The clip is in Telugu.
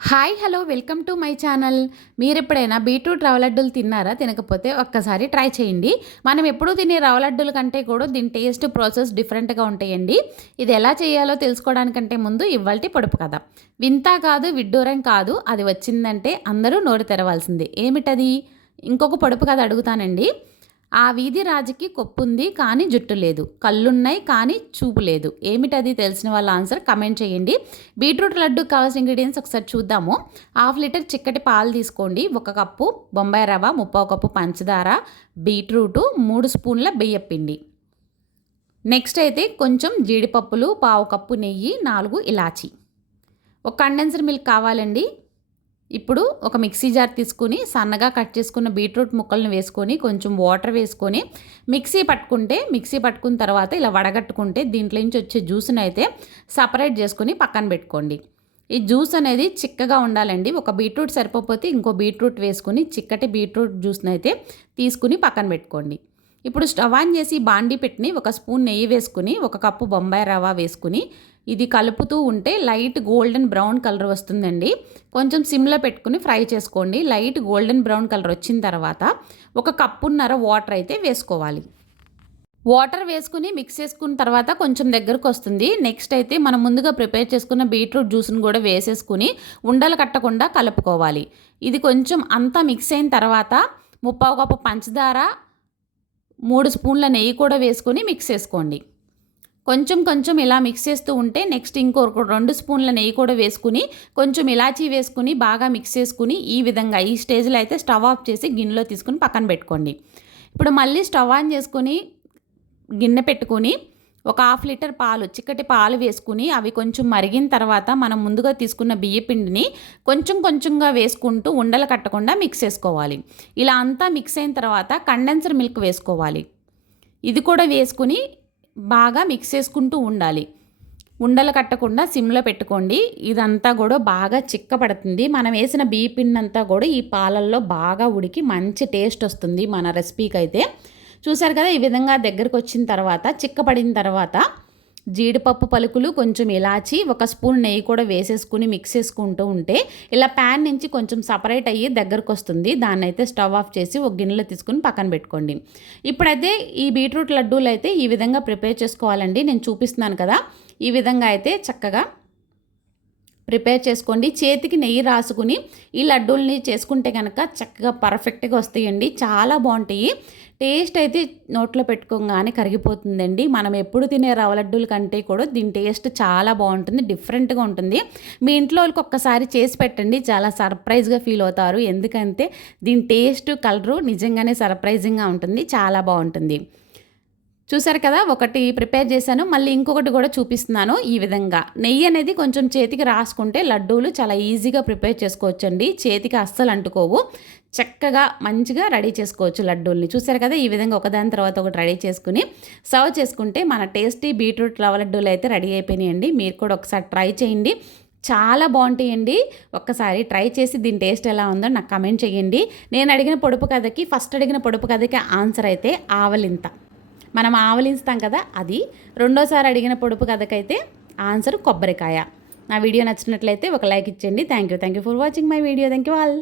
Hi hello welcome to my channel. మీరు ఎప్పుడైనా బీట్రూట్ రవ్వ తిన్నారా? తినకపోతే ఒక్కసారి ట్రై చేయండి. మనం ఎప్పుడూ తినే రవ్వ కంటే కూడా దీని టేస్ట్ ప్రాసెస్ డిఫరెంట్గా ఉంటాయండి. ఇది ఎలా చేయాలో తెలుసుకోవడానికంటే ముందు ఇవ్వాల్టి పొడుపు కదా వింత కాదు విడ్డూరం కాదు అది వచ్చిందంటే అందరూ నోరు తెరవాల్సిందే. ఏమిటది? ఇంకొక పొడుపు కథ అడుగుతానండి. ఆ వీధి రాజుకి కొప్పుంది కానీ జుట్టు లేదు. కళ్ళున్నాయి కానీ చూపు లేదు. ఏమిటది? తెలిసిన వాళ్ళ ఆన్సర్ కమెంట్ చేయండి. బీట్రూట్ లడ్డు కావాల్సిన ఇంగ్రీడియంట్స్ ఒకసారి చూద్దాము. హాఫ్ లీటర్ చిక్కటి పాలు తీసుకోండి. ఒక కప్పు బొంబాయి రవ్వ ముప్పై కప్పు పంచదార బీట్రూటు మూడు స్పూన్ల బియ్యపిండి నెక్స్ట్ అయితే కొంచెం జీడిపప్పులు పావు కప్పు నెయ్యి నాలుగు ఇలాచి. ఒక కండెన్సర్ మిల్క్ కావాలండి. ఇప్పుడు ఒక మిక్సీ జార్ తీసుకుని సన్నగా కట్ చేసుకున్న బీట్రూట్ ముక్కలను వేసుకొని కొంచెం వాటర్ వేసుకొని మిక్సీ పట్టుకుంటే మిక్సీ పట్టుకున్న తర్వాత ఇలా వడగట్టుకుంటే దీంట్లో నుంచి వచ్చే జ్యూస్ని అయితే సపరేట్ చేసుకుని పక్కన పెట్టుకోండి. ఈ జ్యూస్ అనేది చిక్కగా ఉండాలండి. ఒక బీట్రూట్ సరిపోతే ఇంకో బీట్రూట్ వేసుకుని చిక్కటి బీట్రూట్ జ్యూస్ని అయితే తీసుకుని పక్కన పెట్టుకోండి. ఇప్పుడు స్టవ్ ఆన్ చేసి బాండీ పెట్టిని ఒక స్పూన్ నెయ్యి వేసుకుని ఒక కప్పు బొంబాయి రవ్వ వేసుకుని ఇది కలుపుతూ ఉంటే లైట్ గోల్డెన్ బ్రౌన్ కలర్ వస్తుందండి. కొంచెం సిమ్లో పెట్టుకుని ఫ్రై చేసుకోండి. లైట్ గోల్డెన్ బ్రౌన్ కలర్ వచ్చిన తర్వాత ఒక కప్పున్నర వాటర్ అయితే వేసుకోవాలి. వాటర్ వేసుకుని మిక్స్ చేసుకున్న తర్వాత కొంచెం దగ్గరకు వస్తుంది. నెక్స్ట్ అయితే మనం ముందుగా ప్రిపేర్ చేసుకున్న బీట్రూట్ జ్యూస్ని కూడా వేసేసుకుని ఉండలు కట్టకుండా కలుపుకోవాలి. ఇది కొంచెం అంతా మిక్స్ అయిన తర్వాత ముప్పావు కప్పు పంచదార మూడు స్పూన్ల నెయ్యి కూడా వేసుకొని మిక్స్ చేసుకోండి. కొంచెం కొంచెం ఇలా మిక్స్ చేస్తూ ఉంటే నెక్స్ట్ ఇంకో రెండు స్పూన్ల నెయ్యి కూడా వేసుకుని కొంచెం ఇలాచీ వేసుకుని బాగా మిక్స్ చేసుకుని ఈ విధంగా ఈ స్టేజ్లో అయితే స్టవ్ ఆఫ్ చేసి గిన్నెలో తీసుకుని పక్కన పెట్టుకోండి. ఇప్పుడు మళ్ళీ స్టవ్ ఆన్ చేసుకుని గిన్నె పెట్టుకుని ఒక హాఫ్ లీటర్ పాలు చిక్కటి పాలు వేసుకుని అవి కొంచెం మరిగిన తర్వాత మనం ముందుగా తీసుకున్న బియ్య పిండిని కొంచెం కొంచెంగా వేసుకుంటూ ఉండలు కట్టకుండా మిక్స్ చేసుకోవాలి. ఇలా అంతా మిక్స్ అయిన తర్వాత కండెన్సర్ మిల్క్ వేసుకోవాలి. ఇది కూడా వేసుకుని బాగా మిక్స్ చేసుకుంటూ ఉండాలి. ఉండలు కట్టకుండా సిమ్లో పెట్టుకోండి. ఇదంతా కూడా బాగా చిక్కపడుతుంది. మనం వేసిన బియ్య పిండి అంతా కూడా ఈ పాలల్లో బాగా ఉడికి మంచి టేస్ట్ వస్తుంది మన రెసిపీకి అయితే చూసారు కదా ఈ విధంగా దగ్గరకు వచ్చిన తర్వాత చిక్కపడిన తర్వాత జీడిపప్పు పలుకులు కొంచెం ఇలాచి ఒక స్పూన్ నెయ్యి కూడా వేసేసుకుని మిక్స్ చేసుకుంటూ ఉంటే ఇలా ప్యాన్ నుంచి కొంచెం సపరేట్ అయ్యి దగ్గరకు వస్తుంది దాన్ని అయితే స్టవ్ ఆఫ్ చేసి ఒక గిన్నెలో తీసుకుని పక్కన పెట్టుకోండి. ఇప్పుడైతే ఈ బీట్రూట్ లడ్డూలు అయితే ఈ విధంగా ప్రిపేర్ చేసుకోవాలండి. నేను చూపిస్తున్నాను కదా ఈ విధంగా అయితే చక్కగా ప్రిపేర్ చేసుకోండి. చేతికి నెయ్యి రాసుకుని ఈ లడ్డూల్ని చేసుకుంటే కనుక చక్కగా పర్ఫెక్ట్గా వస్తాయండి. చాలా బాగుంటాయి. టేస్ట్ అయితే నోట్లో పెట్టుకోగానే కరిగిపోతుందండి. మనం ఎప్పుడు తినే రవ లడ్డూల కంటే కూడా దీని టేస్ట్ చాలా బాగుంటుంది. డిఫరెంట్గా ఉంటుంది. మీ ఇంట్లో వాళ్ళకి ఒక్కసారి చేసి పెట్టండి. చాలా సర్ప్రైజ్గా ఫీల్ అవుతారు. ఎందుకంటే దీని టేస్ట్ కలరు నిజంగానే సర్ప్రైజింగ్గా ఉంటుంది. చాలా బాగుంటుంది. చూసారు కదా ఒకటి ప్రిపేర్ చేశాను మళ్ళీ ఇంకొకటి కూడా చూపిస్తున్నాను ఈ విధంగా. నెయ్యి అనేది కొంచెం చేతికి రాసుకుంటే లడ్డూలు చాలా ఈజీగా ప్రిపేర్ చేసుకోవచ్చండి. చేతికి అస్సలు అంటుకోవు. చక్కగా మంచిగా రెడీ చేసుకోవచ్చు లడ్డూల్ని. చూసారు కదా ఈ విధంగా ఒకదాని తర్వాత ఒకటి రెడీ చేసుకుని సర్వ్ చేసుకుంటే మన టేస్టీ బీట్రూట్ రవ్వ లడ్డూలు అయితే రెడీ అయిపోయినాయండి. మీరు కూడా ఒకసారి ట్రై చేయండి. చాలా బాగుంటాయండి. ఒక్కసారి ట్రై చేసి దీని టేస్ట్ ఎలా ఉందో నాకు కమెంట్ చేయండి. నేను అడిగిన పొడుపు కథకి ఫస్ట్ అడిగిన పొడుపు కథకి ఆన్సర్ అయితే ఆవలింత. మనం ఆవలిస్తాం కదా అది. రెండోసారి అడిగిన పొడుపు కథకైతే ఆన్సర్ కొబ్బరికాయ. నా వీడియో నచ్చినట్లయితే ఒక లైక్ ఇచ్చేయండి. Thank you thank you for watching my video thank you all